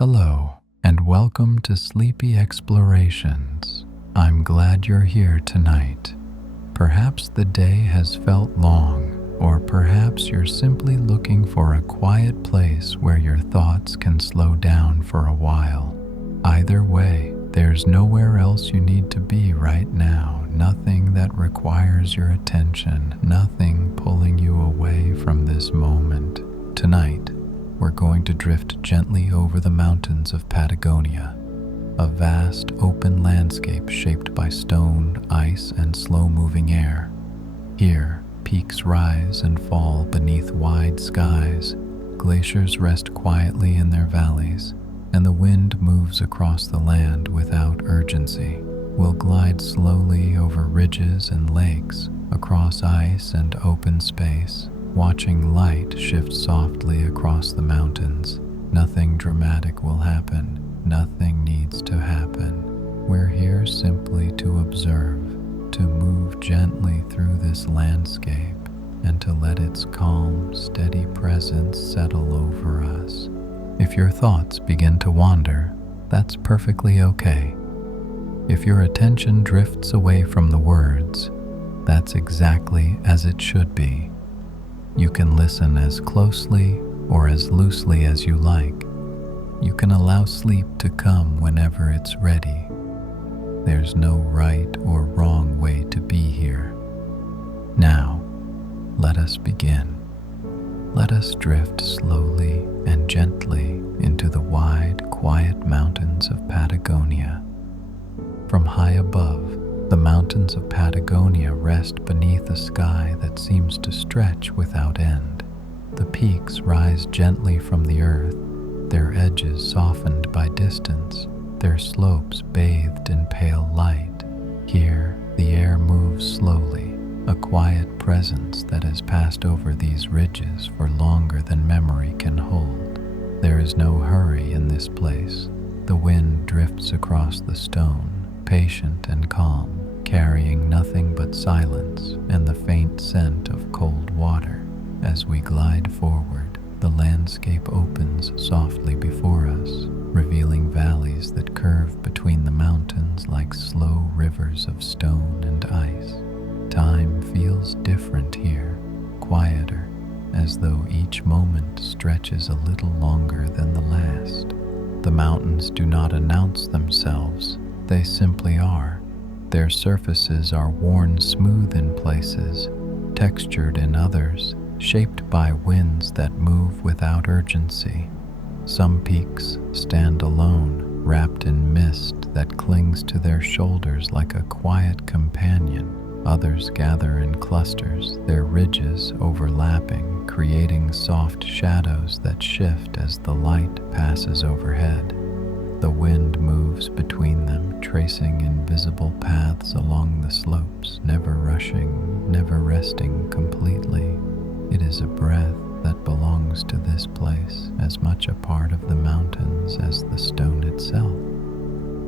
Hello, and welcome to Sleepy Explorations. I'm glad you're here tonight. Perhaps the day has felt long, or perhaps you're simply looking for a quiet place where your thoughts can slow down for a while. Either way, there's nowhere else you need to be right now, nothing that requires your attention, nothing pulling you away from this moment. Tonight, we're going to drift gently over the mountains of Patagonia, a vast open landscape shaped by stone, ice, and slow-moving air. Here, peaks rise and fall beneath wide skies, glaciers rest quietly in their valleys, and the wind moves across the land without urgency. We'll glide slowly over ridges and lakes, across ice and open space, watching light shift softly across the mountains. Nothing dramatic will happen. Nothing needs to happen. We're here simply to observe, to move gently through this landscape, and to let its calm, steady presence settle over us. If your thoughts begin to wander, that's perfectly okay. If your attention drifts away from the words, that's exactly as it should be. You can listen as closely or as loosely as you like. You can allow sleep to come whenever it's ready. There's no right or wrong way to be here. Now, let us begin. Let us drift slowly and gently into the wide, quiet mountains of Patagonia. From high above, the mountains of Patagonia rest beneath a sky that seems to stretch without end. The peaks rise gently from the earth, their edges softened by distance, their slopes bathed in pale light. Here, the air moves slowly, a quiet presence that has passed over these ridges for longer than memory can hold. There is no hurry in this place. The wind drifts across the stone, patient and calm, carrying nothing but silence and the faint scent of cold water. As we glide forward, the landscape opens softly before us, revealing valleys that curve between the mountains like slow rivers of stone and ice. Time feels different here, quieter, as though each moment stretches a little longer than the last. The mountains do not announce themselves, they simply are. Their surfaces are worn smooth in places, textured in others, shaped by winds that move without urgency. Some peaks stand alone, wrapped in mist that clings to their shoulders like a quiet companion. Others gather in clusters, their ridges overlapping, creating soft shadows that shift as the light passes overhead. The wind moves between them, tracing invisible paths along the slopes, never rushing, never resting completely. It is a breath that belongs to this place, as much a part of the mountains as the stone itself.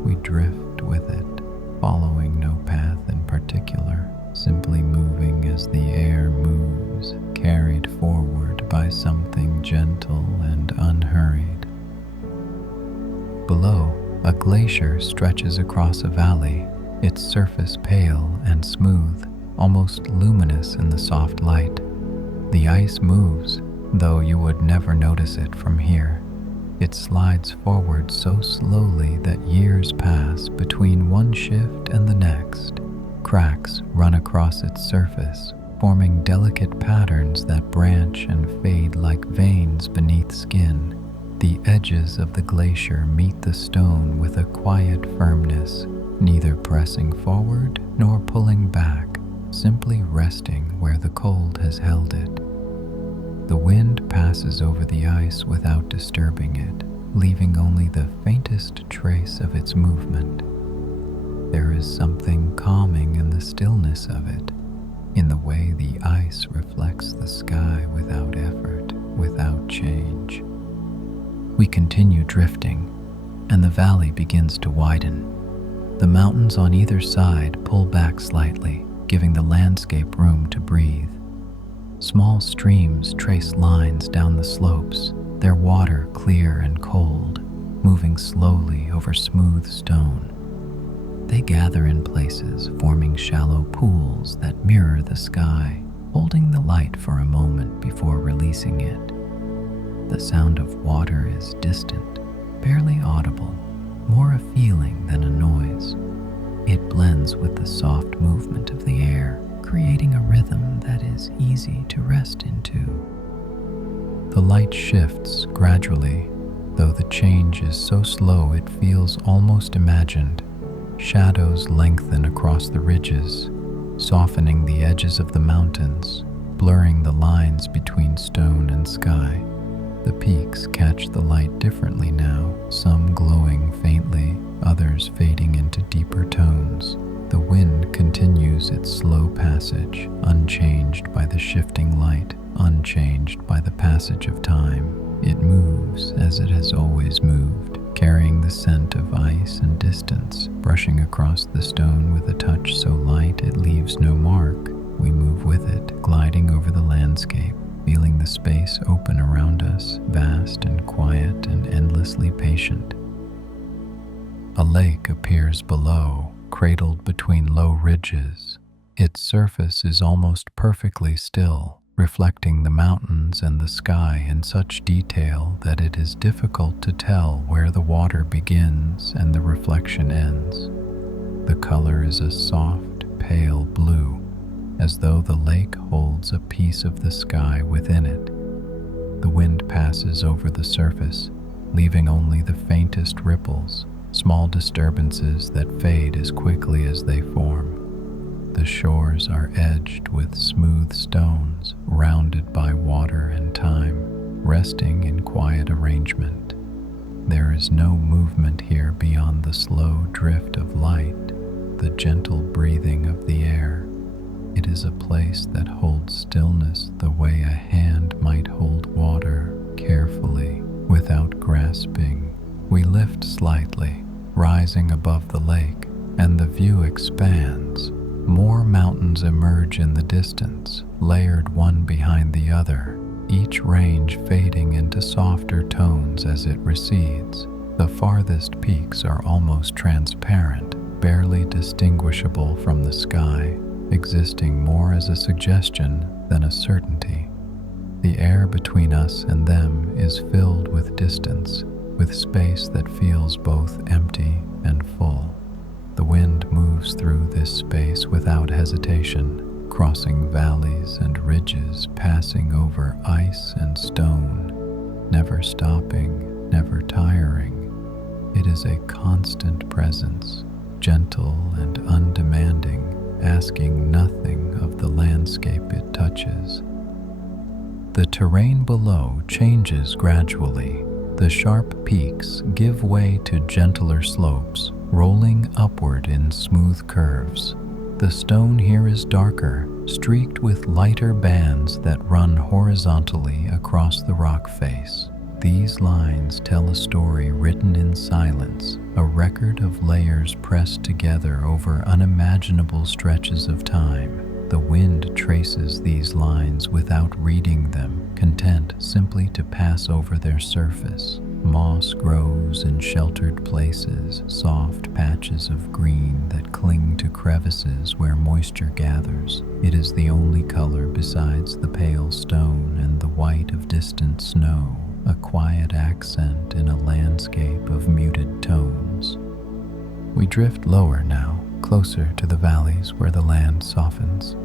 We drift with it, following no path in particular, simply moving as the air moves, carried forward by something gentle and unhurried. Below, a glacier stretches across a valley, its surface pale and smooth, almost luminous in the soft light. The ice moves, though you would never notice it from here. It slides forward so slowly that years pass between one shift and the next. Cracks run across its surface, forming delicate patterns that branch and fade like veins beneath skin. The edges of the glacier meet the stone with a quiet firmness, neither pressing forward nor pulling back, simply resting where the cold has held it. The wind passes over the ice without disturbing it, leaving only the faintest trace of its movement. There is something calming in the stillness of it, in the way the ice reflects the sky without effort, without change. We continue drifting, and the valley begins to widen. The mountains on either side pull back slightly, giving the landscape room to breathe. Small streams trace lines down the slopes, their water clear and cold, moving slowly over smooth stone. They gather in places, forming shallow pools that mirror the sky, holding the light for a moment before releasing it. The sound of water is distant, barely audible, more a feeling than a noise. It blends with the soft movement of the air, creating a rhythm that is easy to rest into. The light shifts gradually, though the change is so slow it feels almost imagined. Shadows lengthen across the ridges, softening the edges of the mountains, blurring the lines between stone and sky. The peaks catch the light differently now, some glowing faintly, others fading into deeper tones. The wind continues its slow passage, unchanged by the shifting light, unchanged by the passage of time. It moves as it has always moved, carrying the scent of ice and distance, brushing across the stone with a touch so light it leaves no mark. We move with it, gliding over the landscape, feeling the space open around us, vast and quiet and endlessly patient. A lake appears below, cradled between low ridges. Its surface is almost perfectly still, reflecting the mountains and the sky in such detail that it is difficult to tell where the water begins and the reflection ends. The color is a soft, pale blue, as though the lake holds a piece of the sky within it. The wind passes over the surface, leaving only the faintest ripples, small disturbances that fade as quickly as they form. The shores are edged with smooth stones, rounded by water and time, resting in quiet arrangement. There is no movement here beyond the slow drift of light, the gentle breathing of the air. It is a place that holds stillness the way a hand might hold water, carefully, without grasping. We lift slightly, rising above the lake, and the view expands. More mountains emerge in the distance, layered one behind the other, each range fading into softer tones as it recedes. The farthest peaks are almost transparent, barely distinguishable from the sky, existing more as a suggestion than a certainty. The air between us and them is filled with distance, with space that feels both empty and full. The wind moves through this space without hesitation, crossing valleys and ridges, passing over ice and stone, never stopping, never tiring. It is a constant presence, gentle and undemanding, asking nothing of the landscape it touches. The terrain below changes gradually. The sharp peaks give way to gentler slopes, rolling upward in smooth curves. The stone here is darker, streaked with lighter bands that run horizontally across the rock face. These lines tell a story written in silence, a record of layers pressed together over unimaginable stretches of time. The wind traces these lines without reading them, content simply to pass over their surface. Moss grows in sheltered places, soft patches of green that cling to crevices where moisture gathers. It is the only color besides the pale stone and the white of distant snow, a quiet accent in a landscape of muted tones. We drift lower now, closer to the valleys where the land softens.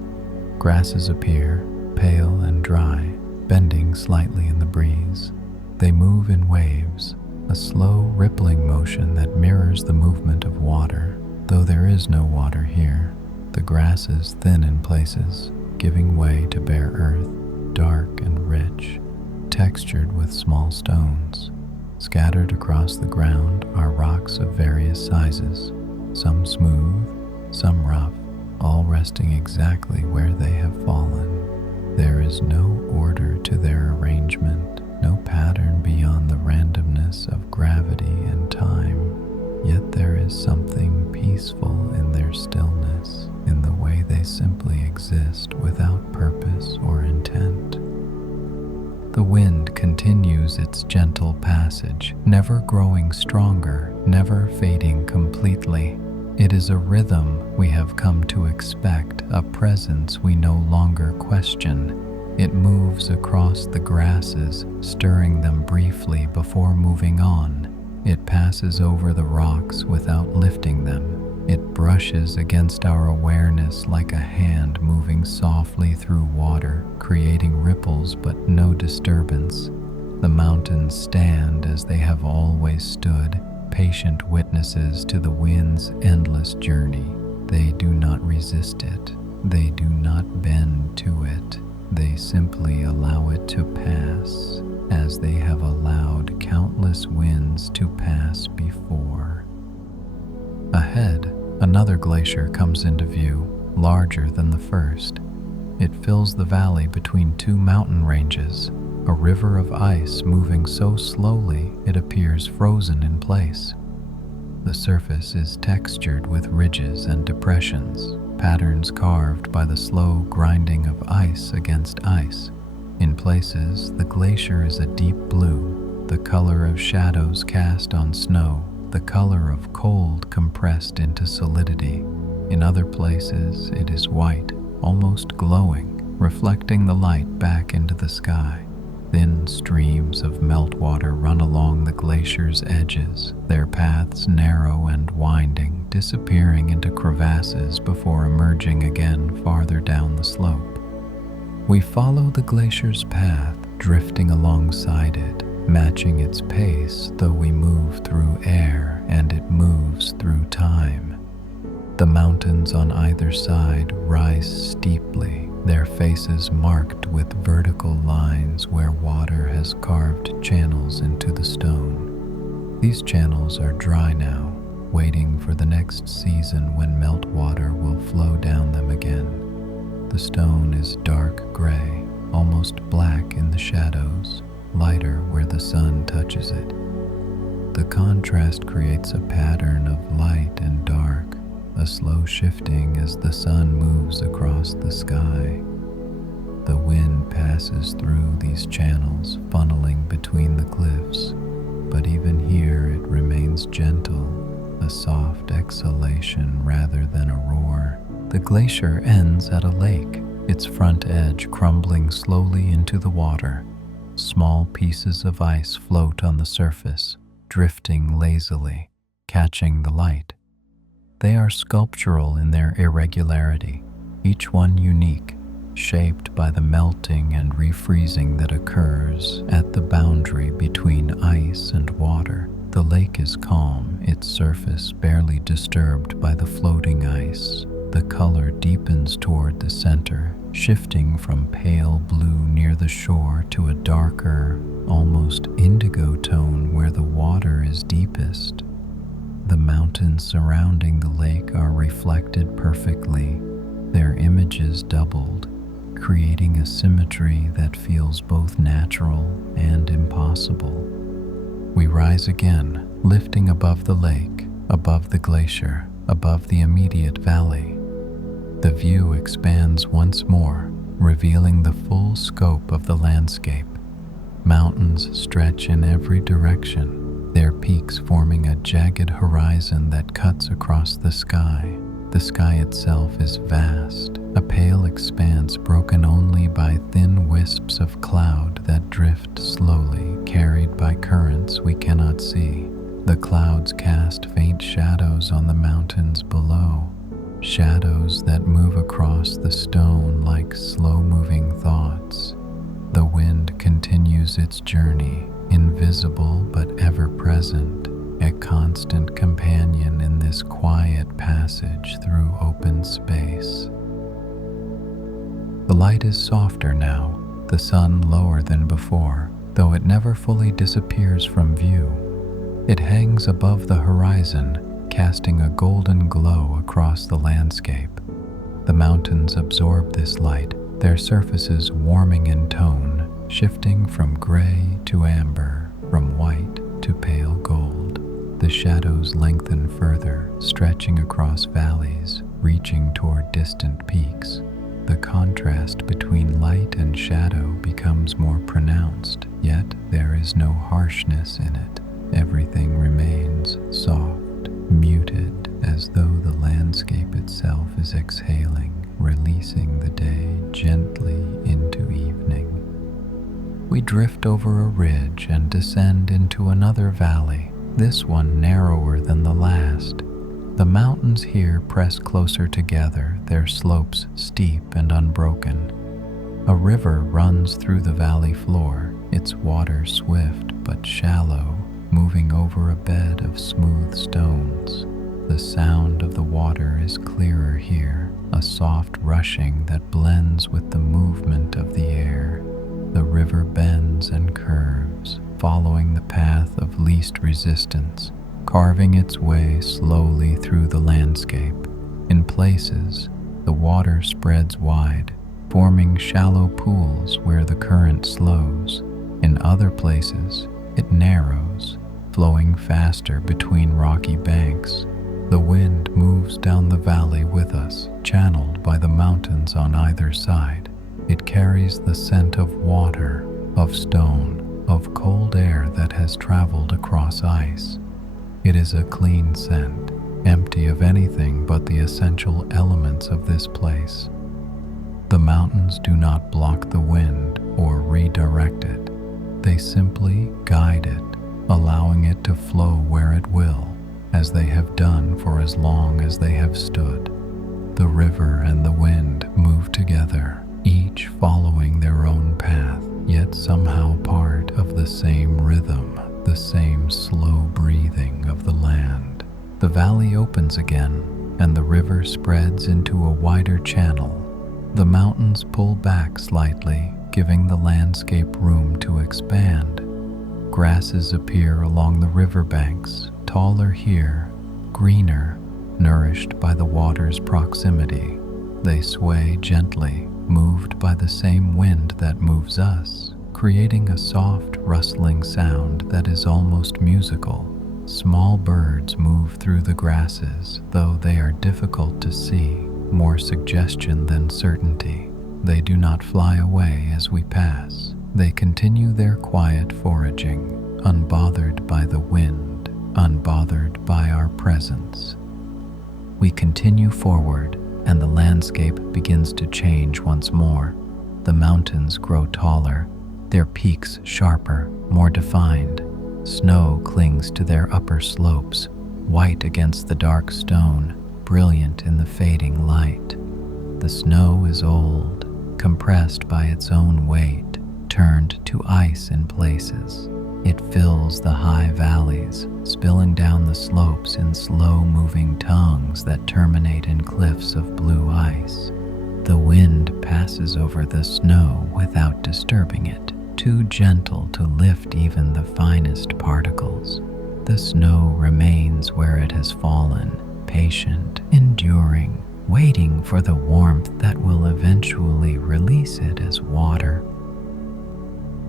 Grasses appear, pale and dry, bending slightly in the breeze. They move in waves, a slow rippling motion that mirrors the movement of water, though there is no water here. The grass is thin in places, giving way to bare earth, dark and rich, textured with small stones. Scattered across the ground are rocks of various sizes, some smooth, some rough, all resting exactly where they have fallen. There is no order to their arrangement, no pattern beyond the randomness of gravity and time, yet there is something peaceful in their stillness, in the way they simply exist without purpose or intent. The wind continues its gentle passage, never ever growing stronger, never fading completely. It is a rhythm we have come to expect, a presence we no longer question. It moves across the grasses, stirring them briefly before moving on. It passes over the rocks without lifting them. It brushes against our awareness like a hand moving softly through water, creating ripples but no disturbance. The mountains stand as they have always stood, patient witnesses to the wind's endless journey. They do not resist it. They do not bend to it. They simply allow it to pass, as they have allowed countless winds to pass before. Ahead, another glacier comes into view, larger than the first. It fills the valley between two mountain ranges, a river of ice moving so slowly it appears frozen in place. The surface is textured with ridges and depressions, patterns carved by the slow grinding of ice against ice. In places, the glacier is a deep blue, the color of shadows cast on snow, the color of cold compressed into solidity. In other places, it is white, almost glowing, reflecting the light back into the sky. Thin streams of meltwater run along the glacier's edges, their paths narrow and winding, disappearing into crevasses before emerging again farther down the slope. We follow the glacier's path, drifting alongside it, matching its pace, though we move through air and it moves through time. The mountains on either side rise steeply, their faces marked with vertical lines where water has carved channels into the stone. These channels are dry now, waiting for the next season when meltwater will flow down them again. The stone is dark gray, almost black in the shadows, lighter where the sun touches it. The contrast creates a pattern of light and dark, a slow shifting as the sun moves across the sky. The wind passes through these channels, funneling between the cliffs, but even here it remains gentle, a soft exhalation rather than a roar. The glacier ends at a lake, its front edge crumbling slowly into the water. Small pieces of ice float on the surface, drifting lazily, catching the light. They are sculptural in their irregularity, each one unique, shaped by the melting and refreezing that occurs at the boundary between ice and water. The lake is calm, its surface barely disturbed by the floating ice. The color deepens toward the center, shifting from pale blue near the shore to a darker, almost indigo tone where the water is deepest. The mountains surrounding the lake are reflected perfectly, their images doubled, creating a symmetry that feels both natural and impossible. We rise again, lifting above the lake, above the glacier, above the immediate valley. The view expands once more, revealing the full scope of the landscape. Mountains stretch in every direction, their peaks forming a jagged horizon that cuts across the sky. The sky itself is vast, a pale expanse broken only by thin wisps of cloud that drift slowly, carried by currents we cannot see. The clouds cast faint shadows on the mountains below, shadows that move across the stone like slow-moving thoughts. The wind continues its journey, invisible but ever-present, a constant companion in this quiet passage through open space. The light is softer now, the sun lower than before, though it never fully disappears from view. It hangs above the horizon, casting a golden glow across the landscape. The mountains absorb this light, their surfaces warming in tone, shifting from gray to amber, from white to pale gold. The shadows lengthen further, stretching across valleys, reaching toward distant peaks. The contrast between light and shadow becomes more pronounced, yet there is no harshness in it. Everything remains soft, muted, as though the landscape itself is exhaling, releasing the day gently into evening. We drift over a ridge and descend into another valley, this one narrower than the last. The mountains here press closer together, their slopes steep and unbroken. A river runs through the valley floor, its water swift but shallow, moving over a bed of smooth stones. The sound of the water is clearer here, a soft rushing that blends with the movement of the air. The river bends and curves, following the path of least resistance, carving its way slowly through the landscape. In places, the water spreads wide, forming shallow pools where the current slows. In other places, it narrows, flowing faster between rocky banks. The wind moves down the valley with us, channeled by the mountains on either side. It carries the scent of water, of stone, of cold air that has traveled across ice. It is a clean scent, empty of anything but the essential elements of this place. The mountains do not block the wind or redirect it. They simply guide it, allowing it to flow where it will, as they have done for as long as they have stood. The river and the wind move together, each following their own path, yet somehow part of the same rhythm, the same slow breathing of the land. The valley opens again, and the river spreads into a wider channel. The mountains pull back slightly, giving the landscape room to expand. Grasses appear along the riverbanks, taller here, greener, nourished by the water's proximity. They sway gently, moved by the same wind that moves us, creating a soft, rustling sound that is almost musical. Small birds move through the grasses, though they are difficult to see, more suggestion than certainty. They do not fly away as we pass. They continue their quiet foraging, unbothered by the wind, unbothered by our presence. We continue forward, and the landscape begins to change once more. The mountains grow taller, their peaks sharper, more defined. Snow clings to their upper slopes, white against the dark stone, brilliant in the fading light. The snow is old, compressed by its own weight, turned to ice in places. It fills the high valleys, spilling down the slopes in slow-moving tongues that terminate in cliffs of blue ice. The wind passes over the snow without disturbing it, too gentle to lift even the finest particles. The snow remains where it has fallen, patient, enduring, waiting for the warmth that will eventually release it as water.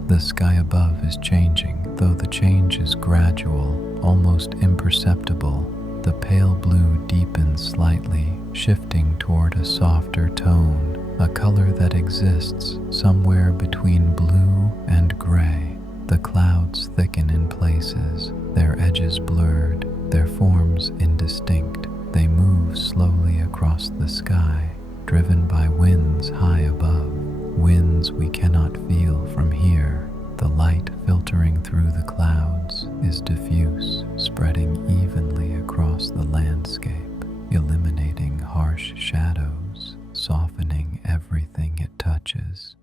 The sky above is changing, though the change is gradual, almost imperceptible. The pale blue deepens slightly, shifting toward a softer tone, a color that exists somewhere between blue and gray. The clouds thicken in places, their edges blurred, their forms indistinct. They move slowly across the sky, driven by winds high above, winds we cannot feel from here. The light filtering through the clouds is diffuse, spreading evenly across the landscape, eliminating harsh shadows, softening everything it touches.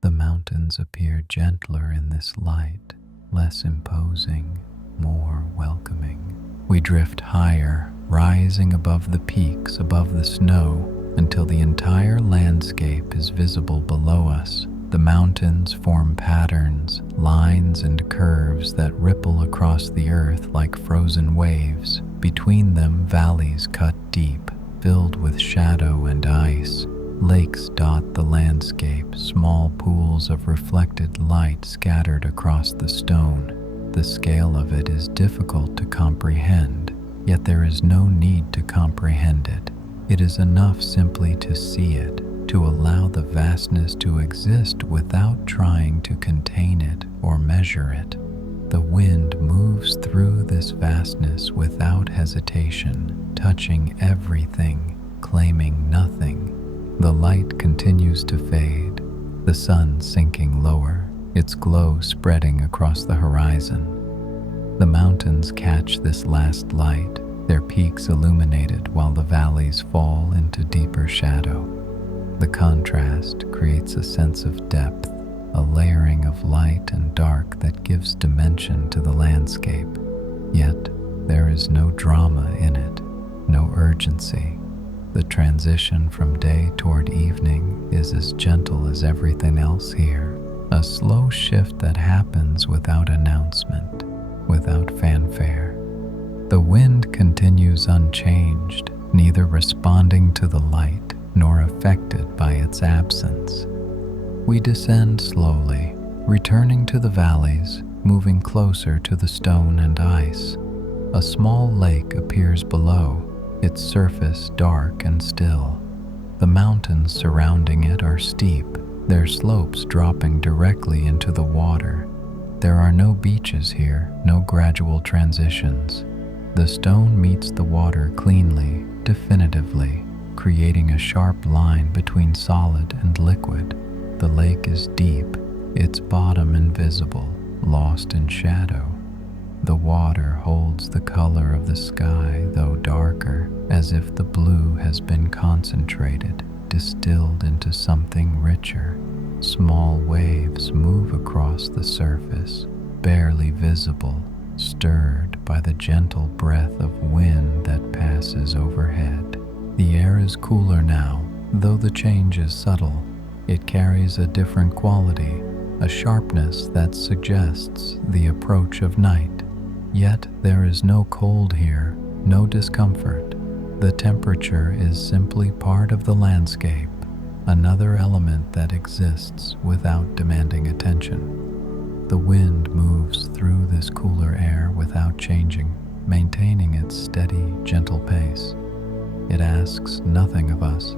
The mountains appear gentler in this light, less imposing, more welcoming. We drift higher, rising above the peaks, above the snow, until the entire landscape is visible below us. The mountains form patterns, lines and curves that ripple across the earth like frozen waves. Between them, valleys cut deep, filled with shadow and ice. Lakes dot the landscape, small pools of reflected light scattered across the stone. The scale of it is difficult to comprehend, yet there is no need to comprehend it. It is enough simply to see it, to allow the vastness to exist without trying to contain it or measure it. The wind moves through this vastness without hesitation, touching everything, claiming nothing. The light continues to fade, the sun sinking lower, its glow spreading across the horizon. The mountains catch this last light, their peaks illuminated while the valleys fall into deeper shadow. The contrast creates a sense of depth, a layering of light and dark that gives dimension to the landscape. Yet, there is no drama in it, no urgency. The transition from day toward evening is as gentle as everything else here, a slow shift that happens without announcement, without fanfare. The wind continues unchanged, neither responding to the light nor affected by its absence. We descend slowly, returning to the valleys, moving closer to the stone and ice. A small lake appears below, its surface dark and still. The mountains surrounding it are steep, their slopes dropping directly into the water. There are no beaches here, no gradual transitions. The stone meets the water cleanly, definitively, creating a sharp line between solid and liquid. The lake is deep, its bottom invisible, lost in shadow. The water holds the color of the sky, though darker, as if the blue has been concentrated, distilled into something richer. Small waves move across the surface, barely visible, stirred by the gentle breath of wind that passes overhead. The air is cooler now, though the change is subtle. It carries a different quality, a sharpness that suggests the approach of night. Yet there is no cold here, no discomfort. The temperature is simply part of the landscape, another element that exists without demanding attention. The wind moves through this cooler air without changing, maintaining its steady, gentle pace. It asks nothing of us.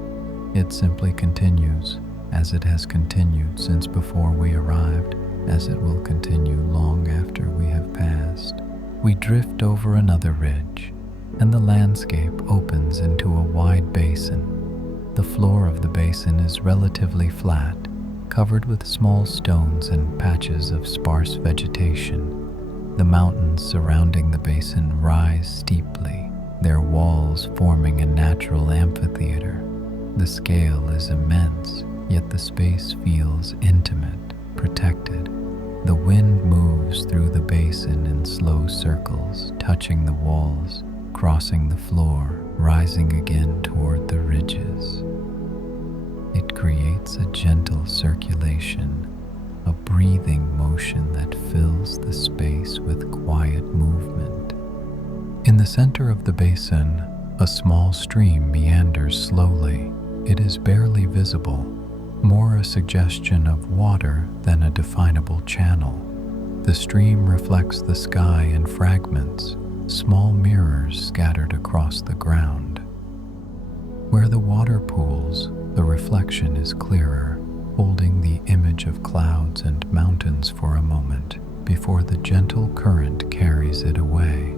It simply continues, as it has continued since before we arrived, as it will continue long after we have passed. We drift over another ridge, and the landscape opens into a wide basin. The floor of the basin is relatively flat, covered with small stones and patches of sparse vegetation. The mountains surrounding the basin rise steeply, their walls forming a natural amphitheater. The scale is immense, yet the space feels intimate, protected. The wind moves through the basin in slow circles, touching the walls, crossing the floor, rising again toward the ridges. It creates a gentle circulation, a breathing motion that fills the space with quiet movement. In the center of the basin, a small stream meanders slowly. It is barely visible, more a suggestion of water than a definable channel. The stream reflects the sky in fragments, small mirrors scattered across the ground. Where the water pools, the reflection is clearer, holding the image of clouds and mountains for a moment before the gentle current carries it away.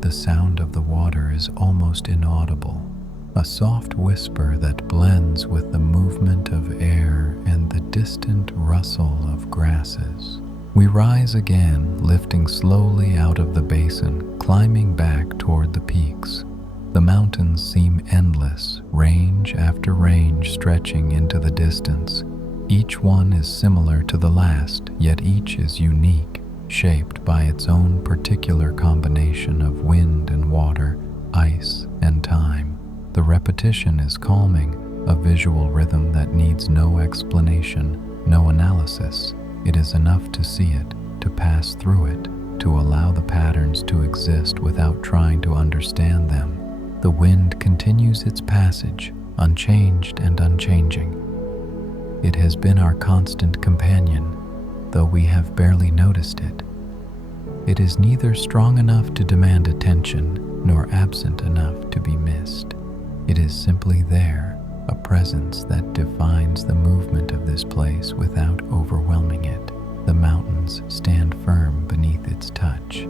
The sound of the water is almost inaudible, a soft whisper that blends with the movement of air and the distant rustle of grasses. We rise again, lifting slowly out of the basin, climbing back toward the peaks. The mountains seem endless, range after range stretching into the distance. Each one is similar to the last, yet each is unique, shaped by its own particular combination of wind and water, ice and time. The repetition is calming, a visual rhythm that needs no explanation, no analysis. It is enough to see it, to pass through it, to allow the patterns to exist without trying to understand them. The wind continues its passage, unchanged and unchanging. It has been our constant companion, though we have barely noticed it. It is neither strong enough to demand attention, nor absent enough to be missed. It is simply there, a presence that defines the movement of this place without overwhelming it. The mountains stand firm beneath its touch.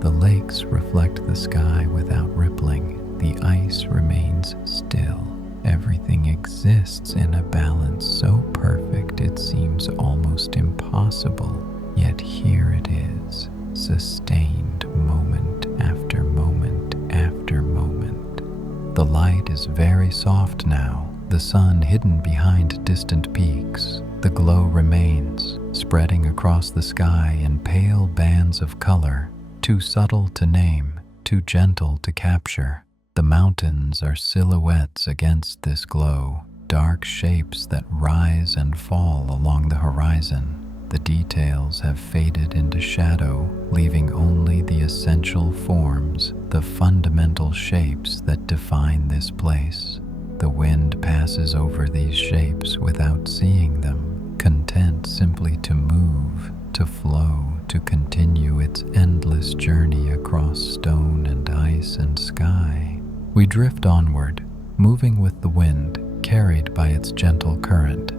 The lakes reflect the sky without rippling. The ice remains still. Everything exists in a balance so perfect it seems almost impossible. Yet here it is, sustained moment after moment after moment. The light is very soft now, the sun hidden behind distant peaks. The glow remains, spreading across the sky in pale bands of color, too subtle to name, too gentle to capture. The mountains are silhouettes against this glow, dark shapes that rise and fall along the horizon. The details have faded into shadow, leaving only the essential forms, the fundamental shapes that define this place. The wind passes over these shapes without seeing them, content simply to move, to flow, to continue its endless journey across stone and ice and sky. We drift onward, moving with the wind, carried by its gentle current.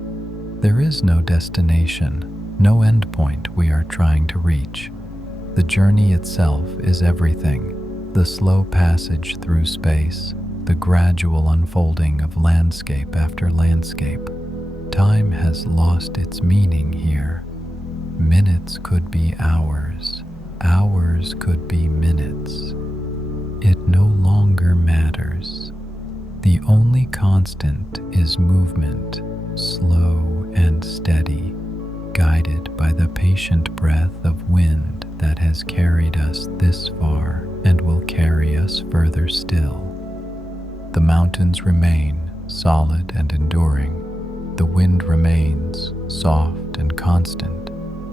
There is no destination, no endpoint we are trying to reach. The journey itself is everything, the slow passage through space, the gradual unfolding of landscape after landscape. Time has lost its meaning here. Minutes could be hours, hours could be minutes. It no longer matters. The only constant is movement, slow and steady, guided by the patient breath of wind that has carried us this far and will carry us further still. The mountains remain solid and enduring. The wind remains soft and constant,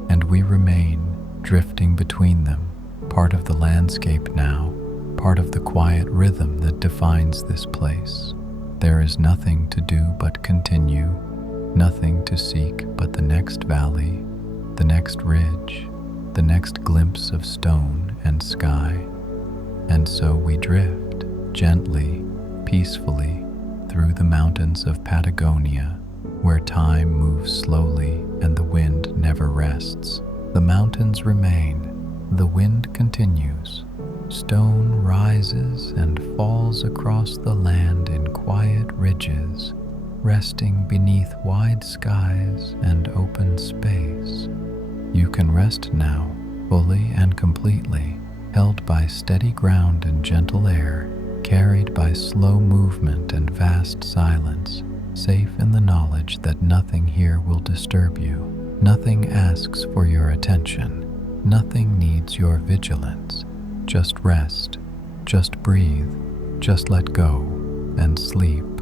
and we remain drifting between them, part of the landscape now, part of the quiet rhythm that defines this place. There is nothing to do but continue, nothing to seek but the next valley, the next ridge, the next glimpse of stone and sky. And so we drift, gently, peacefully, through the mountains of Patagonia, where time moves slowly and the wind never rests. The mountains remain, the wind continues. Stone rises and falls across the land in quiet ridges, resting beneath wide skies and open space. You can rest now, fully and completely, held by steady ground and gentle air, carried by slow movement and vast silence, safe in the knowledge that nothing here will disturb you. Nothing asks for your attention. Nothing needs your vigilance. Just rest, just breathe, just let go and sleep.